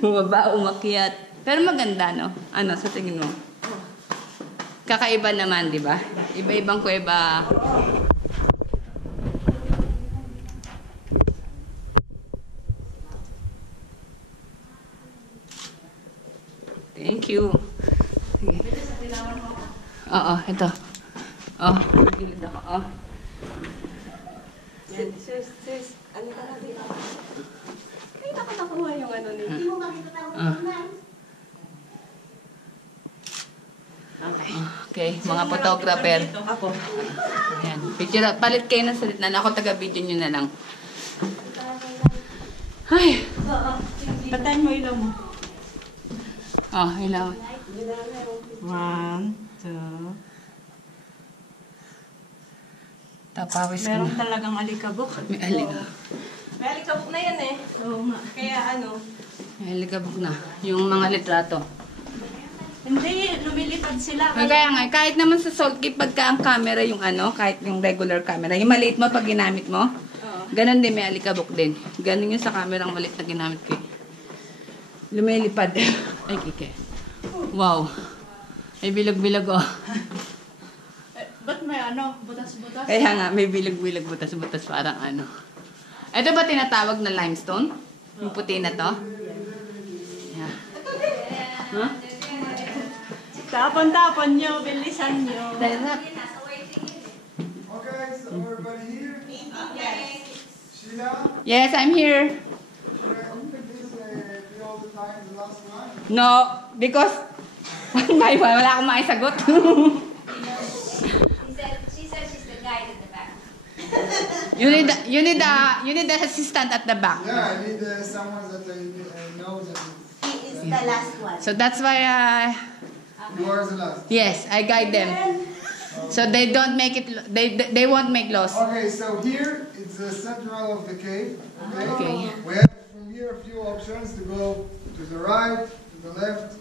Bumaba, umakyat. Pero maganda, no? Ano, sa tingin mo? Kakaiba naman, di ba? Iba-ibang kuweba. Thank you. Sige. Oo, ito. Oh, gilid ako. Oh. Sis, ano ka na dito? Kaya ako nakuha yung ano nito. Hindi mo makita tayo naman. Okay, mga photographer. Ako. Ayan. Picture, palit kayo ng salit na. Ako taga-video nyo na lang. Ay. Patayin mo ilaw mo. Oh, ilaw. 1, 2. Tapawis ko Meron na. talagang alikabok. May alikabok. May alikabok na yan eh. Oo nga. Kaya ano? May alikabok na. Yung mga litrato. Hindi, lumilipad sila. Kaya nga, kahit naman sa Solkey, pagka ang camera yung ano, kahit yung regular camera, yung maliit mo pag ginamit mo, ganun din, may alikabok din. Ganun yung sa camera ang maliit na ginamit ko. Lumilipad. Ay, kike. Wow. May bilag-bilag oh. Ba't may ano, butas-butas? Kaya nga, may bilag-bilag, butas-butas, parang ano. Ito ba tinatawag na limestone? Yung puti na to? Yeah. Huh? Tapon-tapon nyo, bilisan nyo. Direct. Okay, so everybody here? Sheila? Yes, I'm here. Should I open this be all the time the last one? No, because wala akong maisagot. She said she's the guide at the back. You need the assistant at the back. Yeah, I need someone that I know that He is the last one. So that's why you are the last. yes, I guide them. So they don't make it they won't make loss. Okay, so here it's the central of the cave. Okay? Okay. We have from here a few options to go to the right, to the left,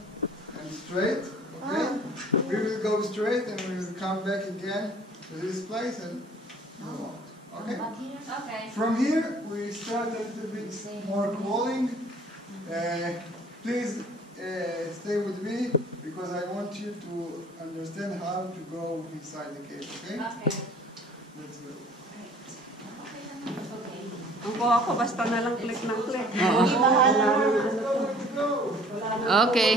and straight. Okay? We will go straight and we will come back again to this place and move on. Okay? Okay. From here we start a little bit more crawling. Please stay with me because I want you to understand how to go inside the cave. Okay? Okay. Let's go. Ang kuha ko, basta na lang click ng click. Oo. Let's go, let's go. Okay.